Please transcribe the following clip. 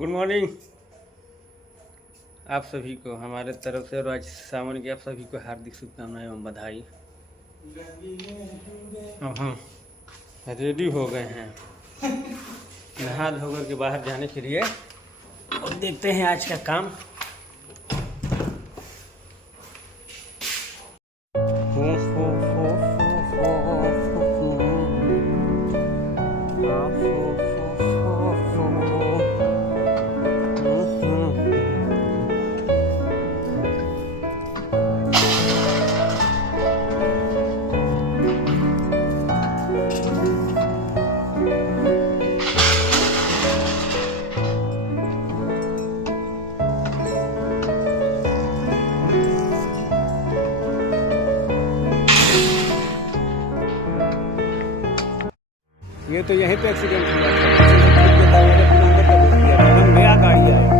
Good morning आप सभी को हमारे तरफ से, और आज सावन की आप सभी को हार्दिक शुभकामनाएं एवं बधाई। अब हम रेडी हो गए हैं नहा धोकर के बाहर जाने के लिए, और देखते हैं आज का काम। ये तो यहीं पे एक्सीडेंट हुआ था, नया गाड़ी है।